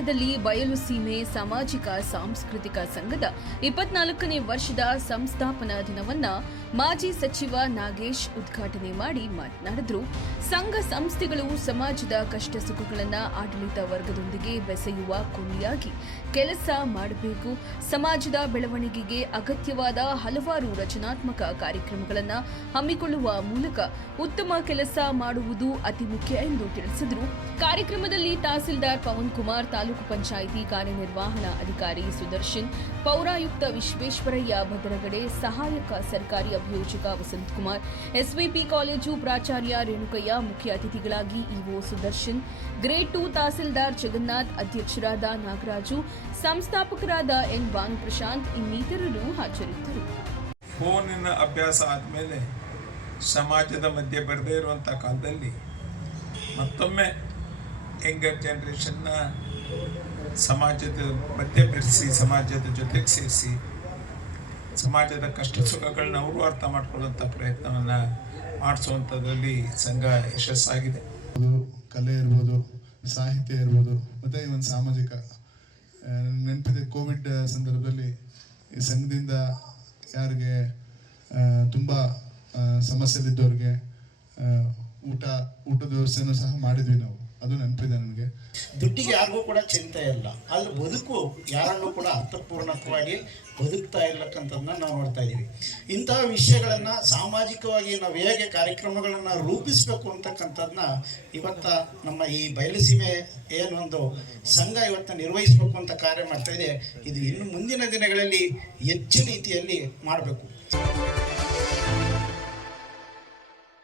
ನಗರದಲ್ಲಿ ಬಯಲು ಸೀಮೆ ಸಾಮಾಜಿಕ ಸಾಂಸ್ಕೃತಿಕ ಸಂಘದ 24ನೇ ವರ್ಷದ ಸಂಸ್ಥಾಪನಾ ದಿನವನ್ನ ಮಾಜಿ ಸಚಿವ ನಾಗೇಶ್ ಉದ್ಘಾಟನೆ ಮಾಡಿ ಮಾತನಾಡಿದರು. ಸಂಘ ಸಂಸ್ಥೆಗಳು ಸಮಾಜದ ಕಷ್ಟ ಸುಖಗಳನ್ನು ಆಡಳಿತ ವರ್ಗದೊಂದಿಗೆ ಬೆಸೆಯುವ ಕೊಂಡಿಯಾಗಿ ಕೆಲಸ ಮಾಡಬೇಕು. ಸಮಾಜದ ಬೆಳವಣಿಗೆಗೆ ಅಗತ್ಯವಾದ ಹಲವಾರು ರಚನಾತ್ಮಕ ಕಾರ್ಯಕ್ರಮಗಳನ್ನು ಹಮ್ಮಿಕೊಳ್ಳುವ ಮೂಲಕ ಉತ್ತಮ ಕೆಲಸ ಮಾಡುವುದು ಅತಿ ಮುಖ್ಯ ಎಂದು ತಿಳಿಸಿದರು. ಕಾರ್ಯಕ್ರಮದಲ್ಲಿ ತಹಸೀಲ್ದಾರ್ ಪವನ್ ಕುಮಾರ್, ತಾಲೂಕು ಪಂಚಾಯಿತಿ ಕಾರ್ಯನಿರ್ವಹಣಾ ಅಧಿಕಾರಿ ಸುದರ್ಶನ್, ಪೌರಾಯುಕ್ತ ವಿಶ್ವೇಶ್ವರಯ್ಯ ಭದ್ರಗಡೆ, ಸಹಾಯಕ ಸರ್ಕಾರಿ ಅಭಿಯೋಜಕ ವಸಂತಕುಮಾರ್, ಎಸ್ವಿಪಿ ಕಾಲೇಜು ಪ್ರಾಚಾರ್ಯ ರೇಣುಕಯ್ಯ, ಮುಖ್ಯ ಅತಿಥಿಗಳಾಗಿ ಇಒ ಸುದರ್ಶನ್, ಗ್ರೇಡ್ 2 ತಹಸೀಲ್ದಾರ್ ಜಗನ್ನಾಥ್, ಅಧ್ಯಕ್ಷರಾದ ನಾಗರಾಜು, ಸಂಸ್ಥಾಪಕರಾದ ಎನ್ ಭಾನುಪ್ರಶಾಂತ್ ಇನ್ನಿತರರು ಹಾಜರಿದ್ದರು. ಫೋನಿನ ಅಭ್ಯಾಸ ಆದಮೇಲೆ ಸಮಾಜದ ಮಧ್ಯೆ ಬರದೇ ಇರುವಂಥ ಕಾಲದಲ್ಲಿ ಮತ್ತೊಮ್ಮೆ ಯಂಗರ್ ಜನ್ರೇಷನ್ನ ಸಮಾಜದ ಮಧ್ಯೆ ಬೆರೆಸಿ, ಸಮಾಜದ ಜೊತೆಗೆ ಸೇರಿಸಿ, ಸಮಾಜದ ಕಷ್ಟ ಸುಖಗಳನ್ನ ಅವರು ಅರ್ಥ ಮಾಡ್ಕೊಳ್ಳುವಂಥ ಪ್ರಯತ್ನವನ್ನು ಮಾಡಿಸುವಂಥದ್ರಲ್ಲಿ ಸಂಘ ಯಶಸ್ಸಾಗಿದೆ. ಕಲೆ ಇರ್ಬೋದು, ಸಾಹಿತ್ಯ ಇರ್ಬೋದು, ಮತ್ತು ಈ ಒಂದು ಸಾಮಾಜಿಕ ನೆನಪಿದೆ ಕೋವಿಡ್ ಸಂದರ್ಭದಲ್ಲಿ ಈ ಸಂಘದಿಂದ ಯಾರಿಗೆ ತುಂಬ ಸಮಸ್ಯೆಲಿದ್ದವ್ರಿಗೆ ಊಟದ ವ್ಯವಸ್ಥೆನೂ ಸಹ ಮಾಡಿದ್ವಿ ನಾವು. ಅದು ನೆನಪಿದೆ ನನಗೆ. ದುಡ್ಡಿಗೆ ಯಾರಿಗೂ ಕೂಡ ಚಿಂತೆ ಇಲ್ಲ, ಅಲ್ಲಿ ಬದುಕು ಯಾರನ್ನೂ ಕೂಡ ಅರ್ಥಪೂರ್ಣಕವಾಗಿ ಬದುಕ್ತಾ ಇರ್ಲಕ್ಕಂಥದ್ದನ್ನ ನಾವು ನೋಡ್ತಾ ಇದ್ದೀವಿ. ಇಂತಹ ವಿಷಯಗಳನ್ನು ಸಾಮಾಜಿಕವಾಗಿ ನಾವು ಹೇಗೆ ಕಾರ್ಯಕ್ರಮಗಳನ್ನು ರೂಪಿಸಬೇಕು ಅಂತಕ್ಕಂಥದ್ದನ್ನ ಇವತ್ತ ನಮ್ಮ ಈ ಬಯಲುಸೀಮೆ ಏನೊಂದು ಸಂಘ ಇವತ್ತು ನಿರ್ವಹಿಸಬೇಕು ಅಂತ ಕಾರ್ಯ ಮಾಡ್ತಾ ಇದೆ. ಇದು ಇನ್ನು ಮುಂದಿನ ದಿನಗಳಲ್ಲಿ ಹೆಚ್ಚು ರೀತಿಯಲ್ಲಿ ಮಾಡಬೇಕು.